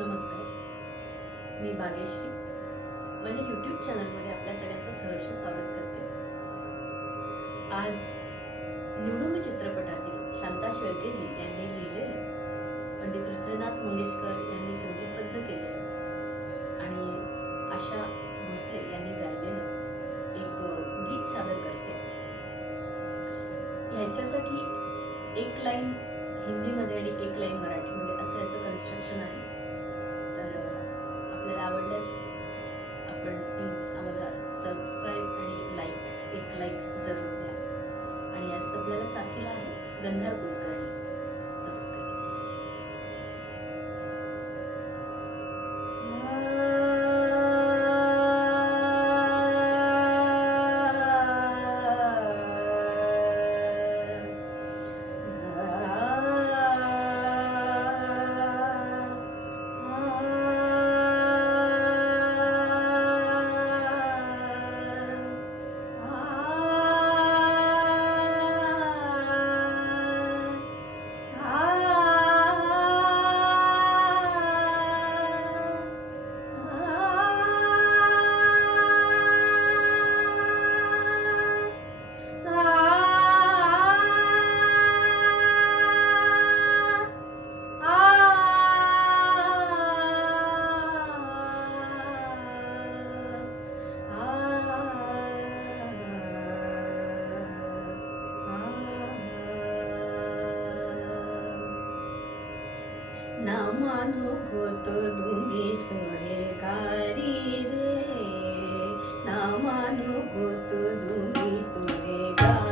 नमस्कार, मी भाग्यश्री. माझ्या यूट्यूब चॅनलमध्ये आपल्या सगळ्यांचं सहर्ष स्वागत करते. आज निवडुंग चित्रपटातील शांता शेळकेजी यांनी लिहिलेलं, पंडित हृदयनाथ मंगेशकर यांनी संगीतबद्ध केलेलं आणि आशा भोसले यांनी गायलेलं एक गीत सादर करते. ह्याच्यासाठी एक लाईन हिंदीमध्ये आणि एक लाईन मराठीमध्ये असं याचं कन्स्ट्रक्शन आहे. तर आपल्याला आवडल्यास आपण प्लीज आम्हाला सबस्क्राईब आणि एक लाईक जरूर द्या. आणि आज आपल्याला साथीला आहे गंधार कुलकर्णी. नमस्कार. ना मानो को तो दूंगी तुम्हें गारी रे, ना मानो को तो दूंगी तुम्हें गारी.